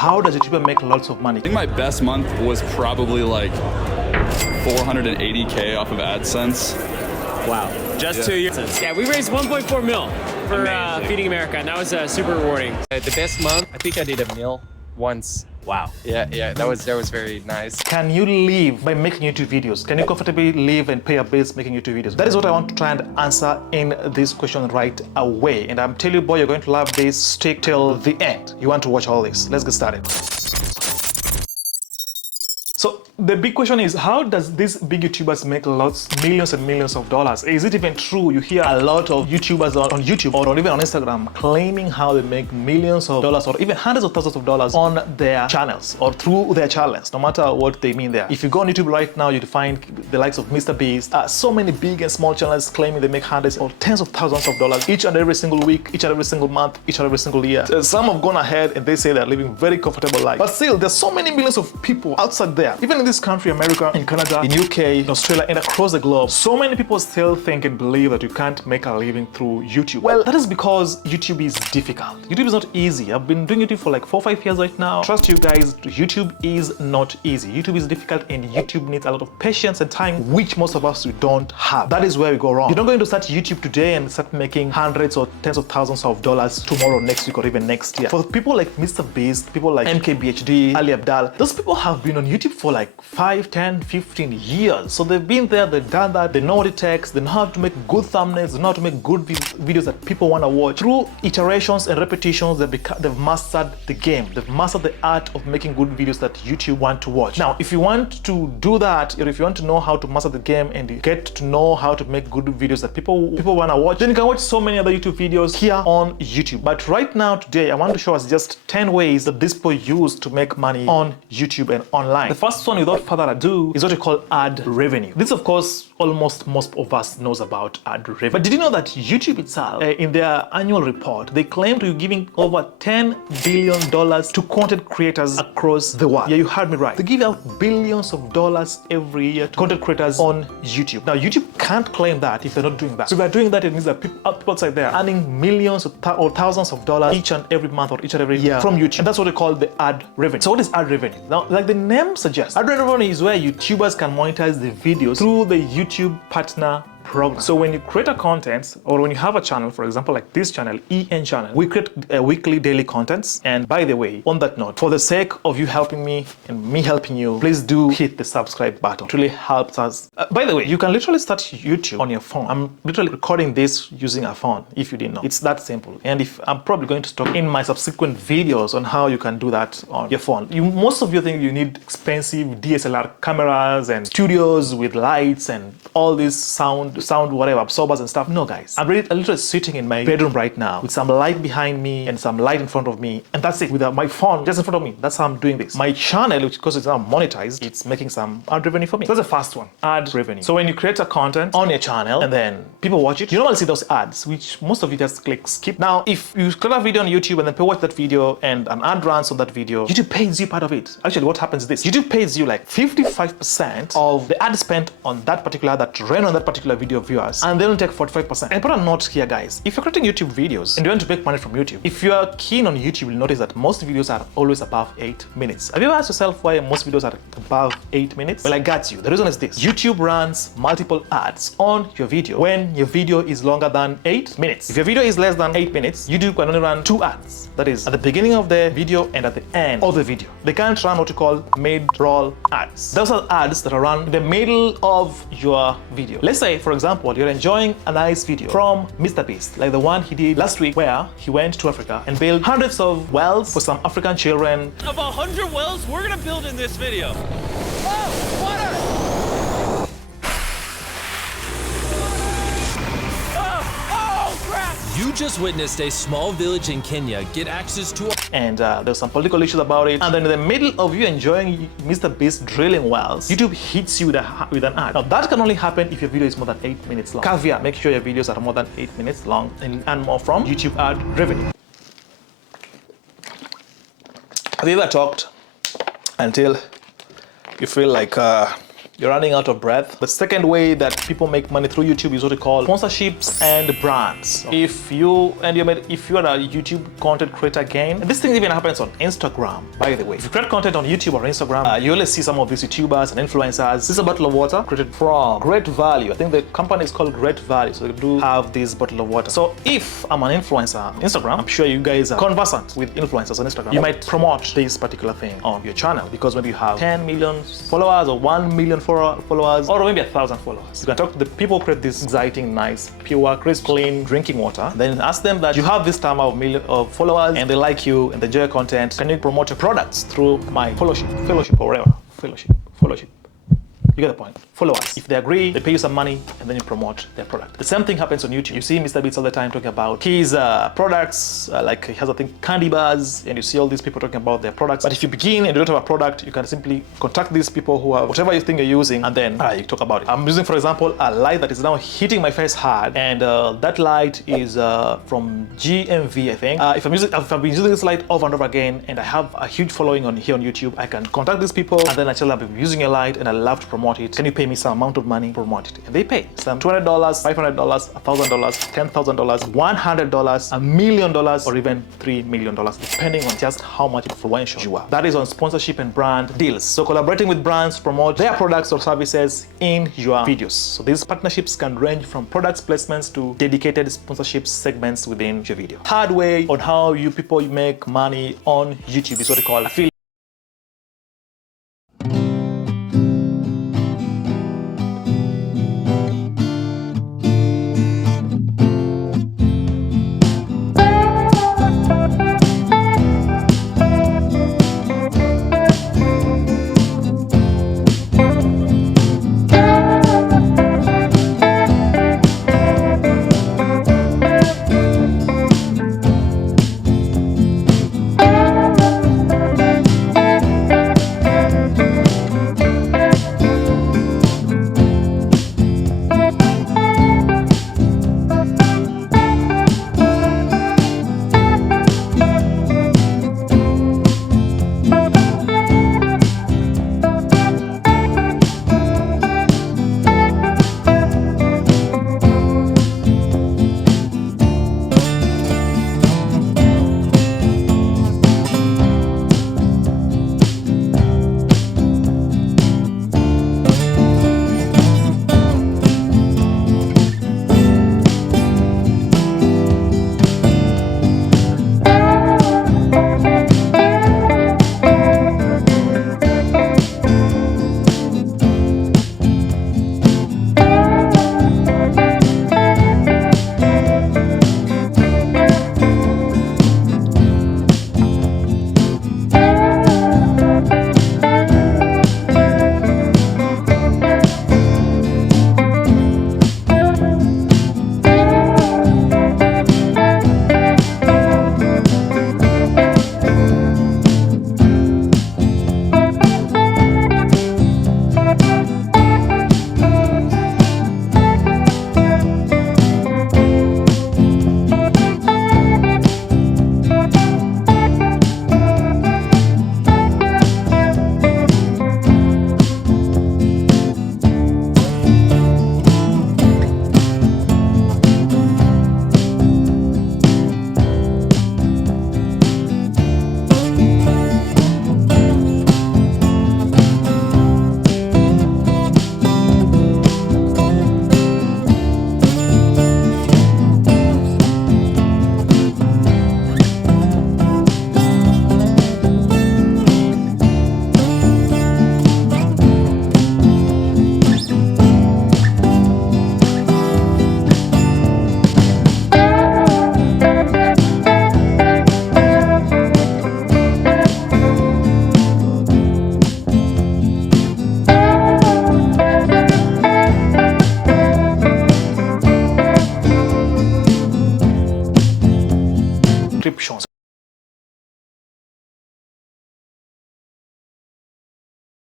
how does YouTuber make lots of money? I think my best month was probably like 480K off of AdSense. Wow. Just 2 years. Yeah, we raised 1.4 mil for Feeding America, and that was super rewarding. The best month, I think I did $1 million once. Wow. Yeah, that was very nice. Can you live by making YouTube videos? Can you comfortably live and pay your bills making YouTube videos? That is what I want to try and answer in this question right away. And I'm telling you, boy, you're going to love this. Stick till the end. You want to watch all this. Let's get started. So the big question is, how does these big YouTubers make millions and millions of dollars? Is it even true? You hear a lot of YouTubers on YouTube or even on Instagram claiming how they make millions of dollars or even hundreds of thousands of dollars on their channels or through their channels, no matter what they mean there. If you go on YouTube right now, you'd find the likes of Mr. Beast, so many big and small channels claiming they make hundreds or tens of thousands of dollars each and every single week, each and every single month, each and every single year. Some have gone ahead and they say they're living very comfortable life. But still, there's so many millions of people outside there, even in this country, America, in Canada, in UK, in Australia, and across the globe. So many people still think and believe that you can't make a living through YouTube. Well, that is because YouTube is difficult. YouTube is not easy. I've been doing YouTube for like 4 or 5 years right now. Trust you guys, YouTube is not easy. YouTube is difficult and YouTube needs a lot of patience and time, which most of us don't have. That is where we go wrong. You're not going to start YouTube today and start making hundreds or tens of thousands of dollars tomorrow, next week, or even next year. For people like Mr. Beast, people like MKBHD, Ali Abdal, those people have been on YouTube for like 5, 10, 15 years. So they've been there, they've done that, they know what it takes, they know how to make good thumbnails, they know how to make good videos that people want to watch. Through iterations and repetitions, they've mastered the game. They've mastered the art of making good videos that YouTube want to watch. Now, if you want to do that, or if you want to know how to master the game and get to know how to make good videos that people want to watch, then you can watch so many other YouTube videos here on YouTube. But right now, today, I want to show us just 10 ways that these people use to make money on YouTube and online. The first one, without further ado, is what we call ad revenue. This, of course, almost most of us knows about ad revenue. But did you know that YouTube itself, in their annual report, they claim to be giving over $10 billion to content creators across the world? Yeah, you heard me right. They give out billions of dollars every year to content creators on YouTube. Now, YouTube can't claim that if they're not doing that. So if they're doing that, it means that people outside there are earning millions or thousands of dollars each and every month or each and every year from YouTube. And that's what they call the ad revenue. So what is ad revenue? Now, like the name suggests, ad revenue is where YouTubers can monetize the videos through the YouTube partner program. So when you create a content, or when you have a channel, for example, like this channel, EN channel, we create weekly, daily contents. And by the way, on that note, for the sake of you helping me and me helping you, please do hit the subscribe button. It really helps us. By the way, you can literally start YouTube on your phone. I'm literally recording this using a phone, if you didn't know. It's that simple. And if I'm probably going to talk in my subsequent videos on how you can do that on your phone. Most of you think you need expensive DSLR cameras and studios with lights and all this sound whatever, absorbers and stuff. No, guys. I'm literally sitting in my bedroom right now with some light behind me and some light in front of me, and that's it, with my phone just in front of me. That's how I'm doing this. My channel, which because it's now monetized, it's making some ad revenue for me. So that's the first one, ad revenue. So when you create a content on your channel and then people watch it, you normally see those ads, which most of you just click skip. Now, if you create a video on YouTube and then people watch that video and an ad runs on that video, YouTube pays you part of it. Actually, what happens is this: YouTube pays you like 55% of the ad spent on that particular ad that ran on that particular video viewers, and they don't take 45%. And put a note here, guys. If you're creating YouTube videos and you want to make money from YouTube, if you are keen on YouTube, you'll notice that most videos are always above 8 minutes. Have you ever asked yourself why most videos are above 8 minutes? Well, I got you. The reason is this: YouTube runs multiple ads on your video when your video is longer than 8 minutes. If your video is less than 8 minutes, YouTube can only run 2 ads. That is, at the beginning of the video and at the end of the video. They can't run what you call mid-roll ads. Those are ads that are run in the middle of your video. Let's say, for example, you're enjoying a nice video from Mr. Beast, like the one he did last week where he went to Africa and built hundreds of wells for some African children. Of 100 wells we're gonna build in this video. Oh, water! Oh, crap! You just witnessed a small village in Kenya get access to and there's some political issues about it. And then in the middle of you enjoying Mr. Beast drilling wells, YouTube hits you with an ad. Now that can only happen if your video is more than 8 minutes long. Caveat: make sure your videos are more than 8 minutes long and more from YouTube ad revenue. Have you ever talked until you feel like you're running out of breath. The second way that people make money through YouTube is what we call sponsorships and brands. If you are a YouTube content creator again, and this thing even happens on Instagram, by the way. If you create content on YouTube or Instagram, you always see some of these YouTubers and influencers. This is a bottle of water created from Great Value. I think the company is called Great Value, so they do have this bottle of water. So if I'm an influencer on Instagram, I'm sure you guys are conversant with influencers on Instagram. You might promote this particular thing on your channel because maybe you have 10 million followers or 1 million followers or maybe 1,000 followers. You can talk to the people who create this exciting, nice, pure, crisp, clean drinking water. Then ask them that you have this time of million of followers and they like you and they enjoy your content. Can you promote your products through my fellowship or whatever? Fellowship. You get the point. Followers. If they agree, they pay you some money and then you promote their product. The same thing happens on YouTube. You see Mr. Beats all the time talking about his products, like he has, I think, candy bars, and you see all these people talking about their products. But if you begin and you don't have a product, you can simply contact these people who have whatever you think you're using and then you talk about it. I'm using, for example, a light that is now hitting my face hard, and that light is from GMV, I think. If I've been using this light over and over again and I have a huge following here on YouTube, I can contact these people and then I tell them I'm using your light and I love to promote it. Can you pay me some amount of money to promote it? And they pay some $200, $500, $1,000, $10,000, $100, $1 million, or even $3 million, depending on just how much influential you are. That is on sponsorship and brand deals. So collaborating with brands to promote their products or services in your videos. So these partnerships can range from products placements to dedicated sponsorship segments within your video. Third way on how you people make money on YouTube is what they call affiliate. Descriptions.